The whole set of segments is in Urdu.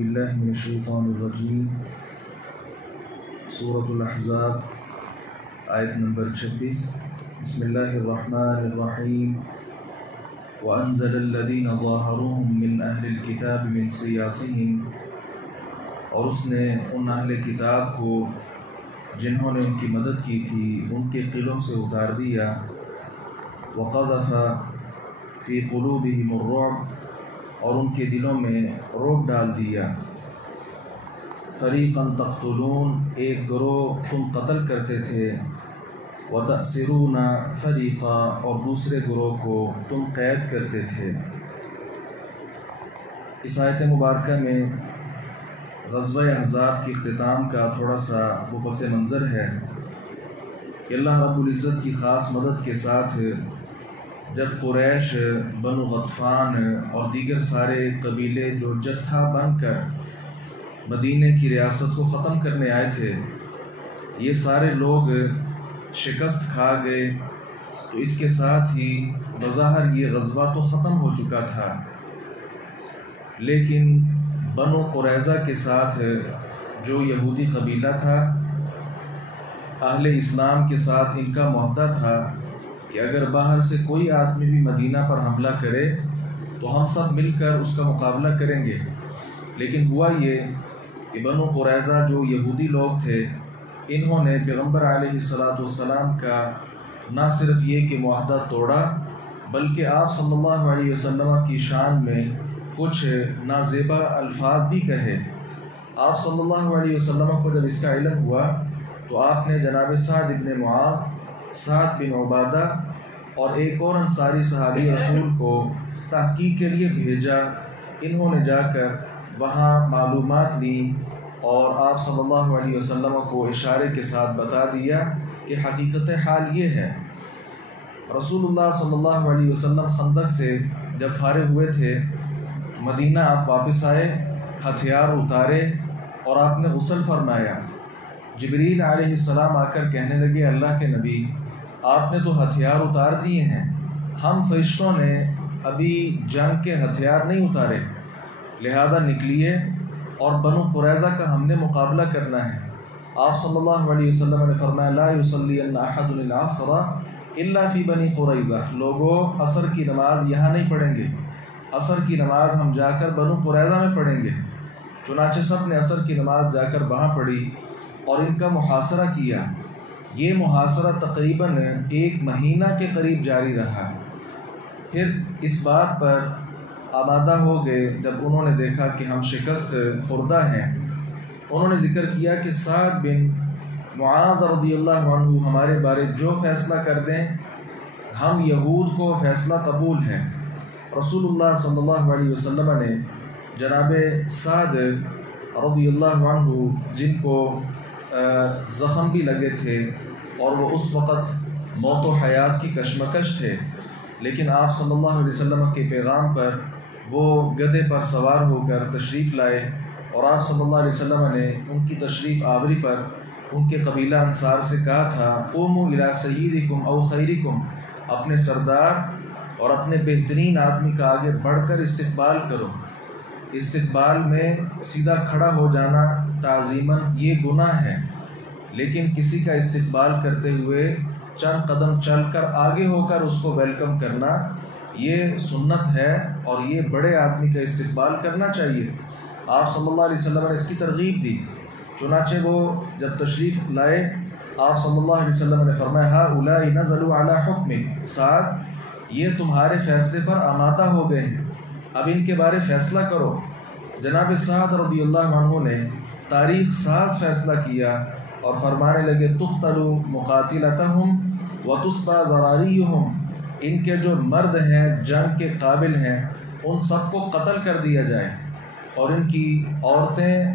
باللہ من الشیطان الرجیم سورۃ الاحزاب آیت نمبر 26 بسم اللہ الرحمن الرحیم وَأَنزَلَ الَّذِينَ ظَاهَرُوهُم مِّنْ أَهْلِ الْكِتَابِ مِنْ سِيَاسِهِمْ، اور اس نے ان اہل کتاب کو جنہوں نے ان کی مدد کی تھی ان کے قلعوں سے اتار دیا، وَقَذَفَ فِي قُلُوبِهِمُ الرُّعْبَ، اور ان کے دلوں میں رعب ڈال دیا، فَرِيقًا تَقْتُلُونَ، ایک گروہ تم قتل کرتے تھے، وَتَأْسِرُونَ فَرِيقًا، اور دوسرے گروہ کو تم قید کرتے تھے۔ اس آیت مبارکہ میں غزوہ احزاب کے اختتام کا تھوڑا سا وہ پس منظر ہے کہ اللہ رب العزت کی خاص مدد کے ساتھ جب قریش، بنو غطفان اور دیگر سارے قبیلے جو جتھا بن کر مدینے کی ریاست کو ختم کرنے آئے تھے، یہ سارے لوگ شکست کھا گئے، تو اس کے ساتھ ہی بظاہر یہ غزوہ تو ختم ہو چکا تھا، لیکن بنو قریظہ کے ساتھ جو یہودی قبیلہ تھا، اہل اسلام کے ساتھ ان کا معاہدہ تھا کہ اگر باہر سے کوئی آدمی بھی مدینہ پر حملہ کرے تو ہم سب مل کر اس کا مقابلہ کریں گے۔ لیکن ہوا یہ کہ بنو قریظہ جو یہودی لوگ تھے، انہوں نے پیغمبر علیہ السلام کا نہ صرف یہ کہ معاہدہ توڑا، بلکہ آپ صلی اللہ علیہ وسلم کی شان میں کچھ نازیبا الفاظ بھی کہے۔ آپ صلی اللہ علیہ وسلم کو جب اس کا علم ہوا تو آپ نے جناب سعد بن معاذ، سعد بن عبادہ اور ایک اور انصاری صحابی رسول کو تحقیق کے لیے بھیجا۔ انہوں نے جا کر وہاں معلومات لیں اور آپ صلی اللہ علیہ وسلم کو اشارے کے ساتھ بتا دیا کہ حقیقت حال یہ ہے۔ رسول اللہ صلی اللہ علیہ وسلم خندق سے جب فارغ ہوئے تھے، مدینہ آپ واپس آئے، ہتھیار اتارے اور آپ نے غسل فرمایا۔ جبریل علیہ السلام آ کر کہنے لگے، اللہ کے نبی، آپ نے تو ہتھیار اتار دیے ہیں، ہم فرشتوں نے ابھی جنگ کے ہتھیار نہیں اتارے، لہذا نکلیے اور بنو قریظہ کا ہم نے مقابلہ کرنا ہے۔ آپ صلی اللہ علیہ وسلم نے فرمایا، لا یصلین احد العصر الا فی بنی قریظہ، لوگوں عصر کی نماز یہاں نہیں پڑھیں گے، عصر کی نماز ہم جا کر بنو قریظہ میں پڑھیں گے۔ چنانچہ سب نے عصر کی نماز جا کر وہاں پڑھی اور ان کا محاصرہ کیا۔ یہ محاصرہ تقریباً 1 مہینہ کے قریب جاری رہا۔ پھر اس بات پر آمادہ ہو گئے جب انہوں نے دیکھا کہ ہم شکست خوردہ ہیں، انہوں نے ذکر کیا کہ سعد بن معاذ رضی اللہ عنہ ہمارے بارے جو فیصلہ کر دیں، ہم یہود کو فیصلہ قبول ہے۔ رسول اللہ صلی اللہ علیہ وسلم نے جناب سعد رضی اللہ عنہ، جن کو زخم بھی لگے تھے اور وہ اس وقت موت و حیات کی کشمکش تھے، لیکن آپ صلی اللہ علیہ وسلم کے پیغام پر وہ گدھے پر سوار ہو کر تشریف لائے، اور آپ صلی اللہ علیہ وسلم نے ان کی تشریف آوری پر ان کے قبیلہ انصار سے کہا تھا، قوموا الی سیدکم او خیرکم، اپنے سردار اور اپنے بہترین آدمی کا آگے بڑھ کر استقبال کرو۔ استقبال میں سیدھا کھڑا ہو جانا تعظیماً یہ گناہ ہے، لیکن کسی کا استقبال کرتے ہوئے چند قدم چل کر آگے ہو کر اس کو ویلکم کرنا یہ سنت ہے، اور یہ بڑے آدمی کا استقبال کرنا چاہیے۔ آپ صلی اللہ علیہ وسلم نے اس کی ترغیب دی۔ چنانچہ وہ جب تشریف لائے، آپ صلی اللہ علیہ وسلم نے فرمایا، ہؤلاء نزلوا علی حکمک، سعد یہ تمہارے فیصلے پر آمادہ ہو گئے ہیں، اب ان کے بارے فیصلہ کرو۔ جناب سعد رضی اللہ عنہ نے تاریخ ساز فیصلہ کیا اور فرمانے لگے، تقتل مقاتلتہم وتسبى ذراریہم، ان کے جو مرد ہیں جنگ کے قابل ہیں ان سب کو قتل کر دیا جائے، اور ان کی عورتیں،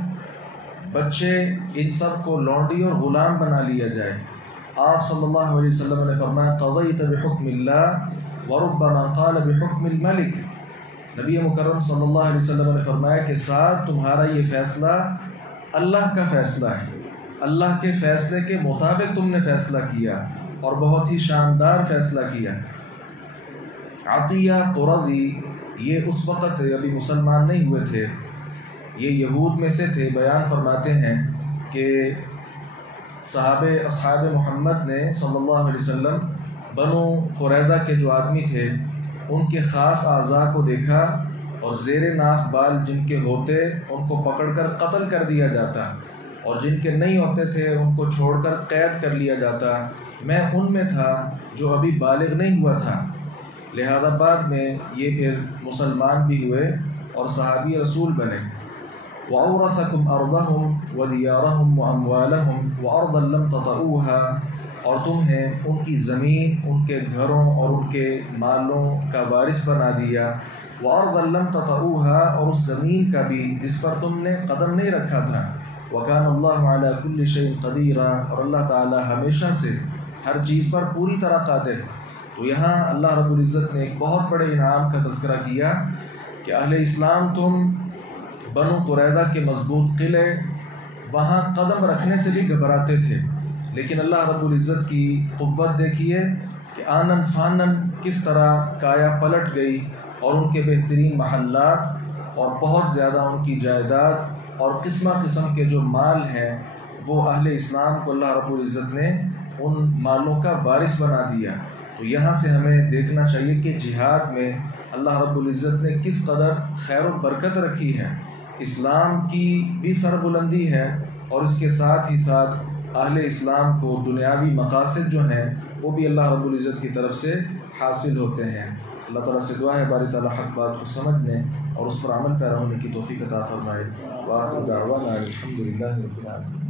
بچے، ان سب کو لونڈی اور غلام بنا لیا جائے۔ آپ صلی اللہ علیہ وسلم نے فرمایا، قضیت بحکم اللہ وربما قال بحکم الملک، نبی مکرم صلی اللہ علیہ وسلم نے فرمایا کہ سعد تمہارا یہ فیصلہ اللہ کا فیصلہ ہے، اللہ کے فیصلے کے مطابق تم نے فیصلہ کیا اور بہت ہی شاندار فیصلہ کیا۔ عطیہ قرظی یہ اس وقت ابھی مسلمان نہیں ہوئے تھے، یہ یہود میں سے تھے۔ بیان فرماتے ہیں کہ اصحاب محمد نے صلی اللہ علیہ وسلم بنو قریظہ کے جو آدمی تھے ان کے خاص اعضاء کو دیکھا اور زیر ناف بال جن کے ہوتے ان کو پکڑ کر قتل کر دیا جاتا، اور جن کے نہیں ہوتے تھے ان کو چھوڑ کر قید کر لیا جاتا۔ میں ان میں تھا جو ابھی بالغ نہیں ہوا تھا، لہذا بعد میں یہ پھر مسلمان بھی ہوئے اور صحابی رسول بنے۔ وَأَوْرَثَكُمْ أَرْضَهُمْ وَدِيَارَهُمْ وَأَمْوَالَهُمْ وَأَرْضًا لَمْ تَطَئُوهَا، اور تمہیں ان کی زمین، ان کے گھروں اور ان کے مالوں کا وارث بنا دیا۔ وَأَرْضًا لَمْ تَطَئُوهَا، اور اس زمین کا بھی جس پر تم نے قدم نہیں رکھا تھا۔ وَكَانَ اللَّهُ عَلَى كُلِّ شَيْءٍ قَدِيرًا، اور اللہ تعالی ہمیشہ سے ہر چیز پر پوری طرح قادر۔ تو یہاں اللہ رب العزت نے ایک بہت بڑے انعام کا تذکرہ کیا کہ اہل اسلام تم بنو قریظہ کے مضبوط قلعے وہاں قدم رکھنے سے بھی گھبراتے تھے، لیکن اللہ رب العزت کی قوت دیکھیے کہ آنن فانن کس طرح کایا پلٹ گئی، اور ان کے بہترین محلات اور بہت زیادہ ان کی جائیداد اور قسم قسم کے جو مال ہیں وہ اہل اسلام کو اللہ رب العزت نے ان مالوں کا وارث بنا دیا۔ تو یہاں سے ہمیں دیکھنا چاہیے کہ جہاد میں اللہ رب العزت نے کس قدر خیر و برکت رکھی ہے۔ اسلام کی بھی سربلندی ہے، اور اس کے ساتھ ہی ساتھ اہل اسلام کو دنیاوی مقاصد جو ہیں وہ بھی اللہ رب العزت کی طرف سے حاصل ہوتے ہیں۔ اللہ تعالیٰ سے دعا ہے باری تعالیٰ حق بات کو سمجھنے اور اس پر عمل پیرا ہونے کی توفیق عطا فرمائے۔ وآخر دعوانا الحمد للہ رب العالمین۔